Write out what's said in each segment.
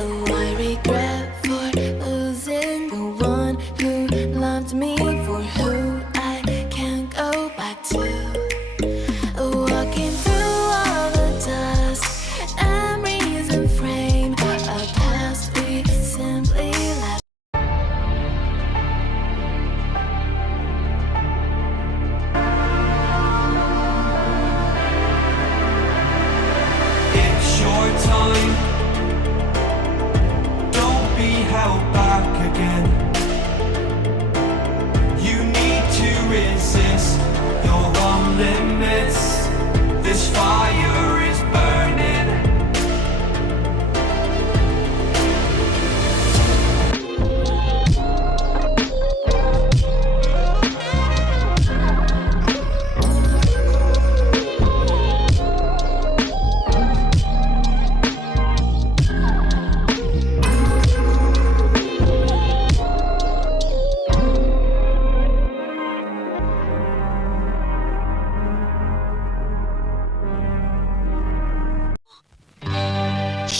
Oh, I regret for losing the one who loved me, for who I can't go back to. Walking through all the dust, memories and frame a past we simply left. It's your time. Don't be held back again. You need to resist your own limits. This fire is burning.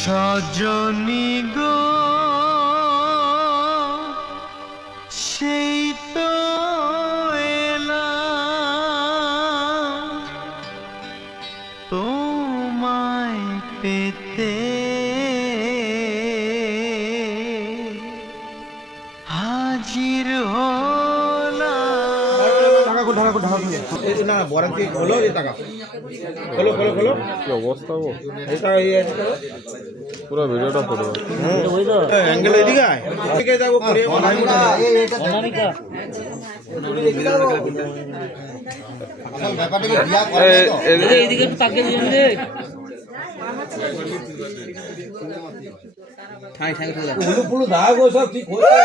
Sajani গো সেই তো এলাম তোমায় পেতে হাজির হলাম। না বরান কি খোলো এই টাকা খোলো খোলো খোলো কি অবস্থা গো, এটা এই পুরো ভিডিওটা ফটো অ্যাঙ্গেল এদিকে আয় এদিকে যাবো করে অনামিকা আসল ব্যাপারটা কি বিয়া করে তো এদিকে একটু তাকিয়ে দিন রে। ঠাই ঠাই করে পুলু পুলু দাও গো সব ঠিক হচ্ছে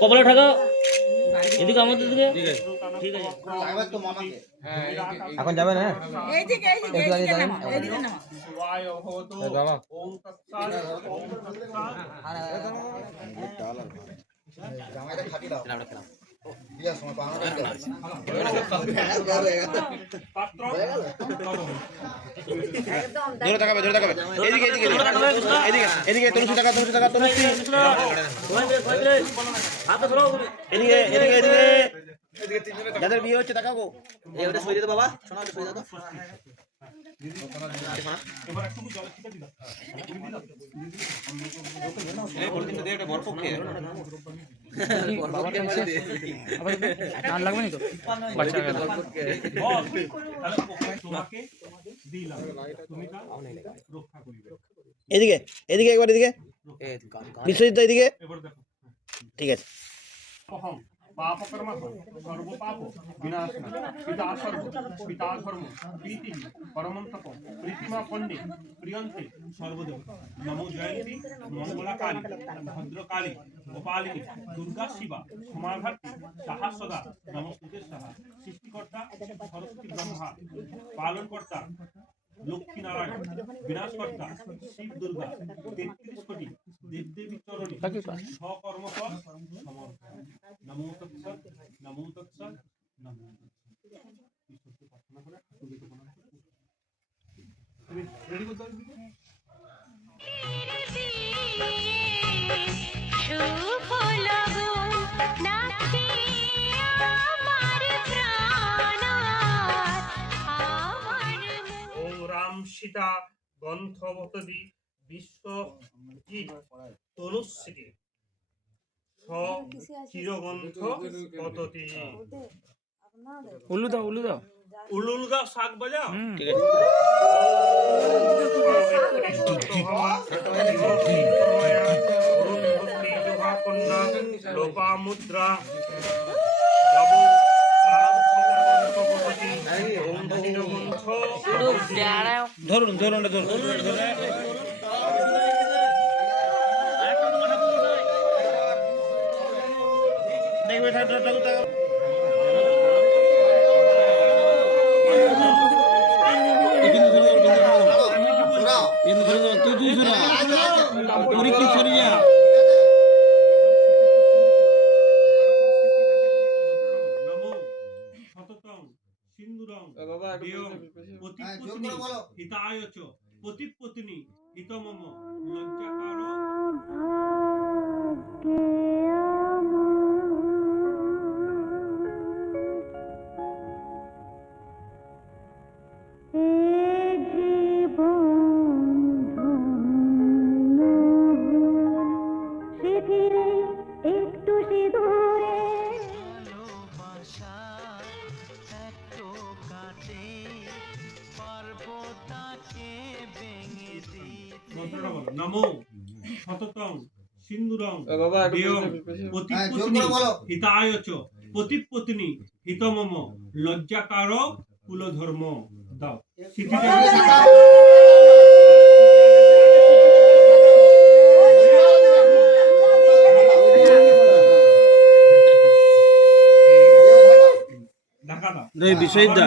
কপালে ঠাকাও এদিকে আমাদের দিকে ঠিক আছে। এখন যাবে না ধরে তাকাবে এদিকে এদিকে এদিকে এদিকে তুলসী টাকা তুলসী এদিকে এদিকে এদিকে যাদের বিয়ে হচ্ছে টাকা গো ওটা সই দে বাবা, শোনা ওটা সই দাও তো। লাগবে না তো এদিকে এদিকে একবার এদিকে বিশ্বজিৎ এদিকে ঠিক আছে। पापकर्म सर्व पाप विनाशन पिता सर्व पिता धर्म प्रीति परमं तप प्रीतिमा पंडित प्रियंते सर्वदेव नमो जयंती मंगला काली भद्रकाली गोपालिनी दुर्गा शिवा क्षमाधात्री साहा सदा नमस्ते साहा सृष्टिकर्ता सरस्वती ब्रह्मा पालनकर्ता लक्ष्मी नारायण विनाशकर्ता शिव दुर्गा 33 कोटी देवदेवी चरणी सकर्मफल समर्पण नमो तत्सत् नमो तत्सत् नमो तत्सत् प्रार्थना করে রেডি করতে শুভ লগন নাকি আমার প্রাণ আমার ওম রাম সীতা গ্রন্থবতদি বিশ্ব কি তনুশ্রী চিরগ্রন্থ পততি উল্লু দাও উলুল গাও শাক বাজাও ঠিক আছে লোপা মুদ্রা ধরুন দেখবে ঠাকুর বিয়ং পতিপত্নী হিতায় চ পতিপত্নী হিতমম লজ্জাকার ভালোবাসা একটু কাটে পারবো তাকে ভেঙে দিতে মন্ত্রটা বলো নমো শততং সিন্দুরং দাদা একটু বিয়ং পতিপত্নী হিতায় চ পতিপত্নী হিতমম লজ্জাকার কুলধর্ম দাও সিদ্ধিটা ঢাকা দাও বিশ্বজিৎ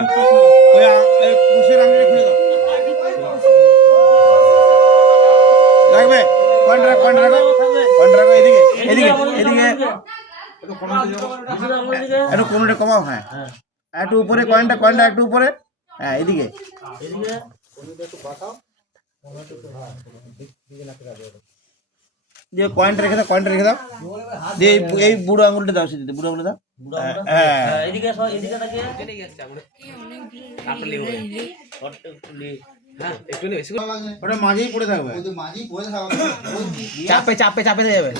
পুষের আঙুলে খুলে দাও লাগবে কন্ট্রাক্ট এদিকে এদিকে এদিকে একটু কোনটা কমাও হ্যাঁ একটু উপরে কয়েনটা একটু উপরে হ্যাঁ এদিকে দিয়ে কয়েনটা রেখে দাও দিয়ে এই বুড়ো আঙুলটা দাও সেদিকে বুড়ো আঙুলটা দাও হ্যাঁ এদিকে সব এদিকে তাকিয়ে ওটা মাঝেই পড়ে থাকবে চাপে দিয়ে যাবে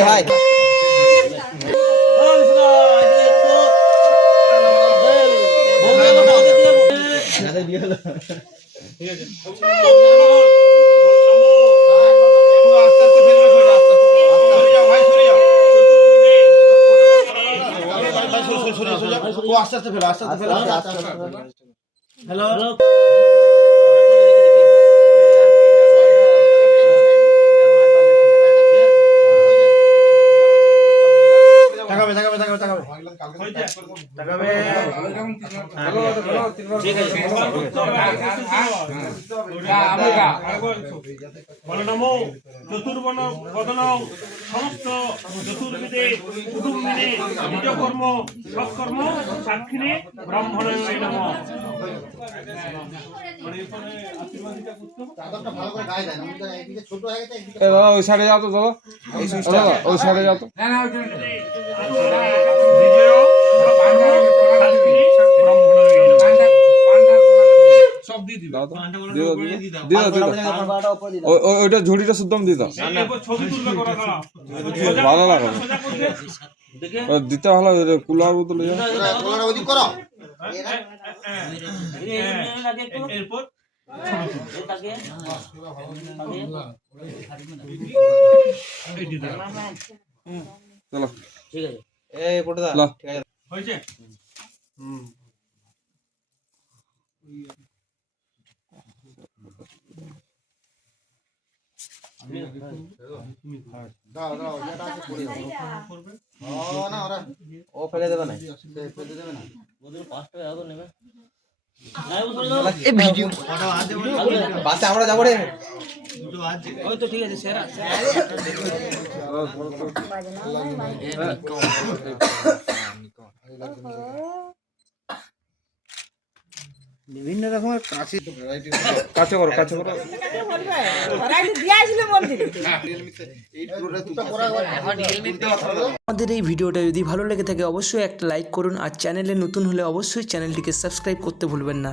ভাই ঠিক আছে আস্তে আস্তে ফেলো হ্যালো তাকাবে বলো নমো চতুর্বর্ণ বদনং সমস্ত চতুর্বিদে কুটুম্বিনে নিজকর্ম সৎকর্ম সাক্ষিণে ব্রাহ্মণে নমঃ দাদা ওই সাইডে যাও তো দাদা ওই সাইডে যাও তো বিজয় সাক্ষিণে ব্রাহ্মণে সব দিয়ে দিবা ওইটা ঝুড়িটা শুদ্ধ দিয়ে দাও ছবি তুলবে করা ভালো লাগে দিতে ভালো কুলার বোতলে এরপর চলো ঠিক আছে হয়েছে ও ফেলে দেবে না বাসে আমরা যাবো রে ওই তো ঠিক আছে সেরা বিভিন্ন রকমের কাছে করো আমাদের এই ভিডিওটা যদি ভালো লেগে থাকে অবশ্যই একটা লাইক করুন আর চ্যানেলে নতুন হলে অবশ্যই চ্যানেলটিকে সাবস্ক্রাইব করতে ভুলবেন না।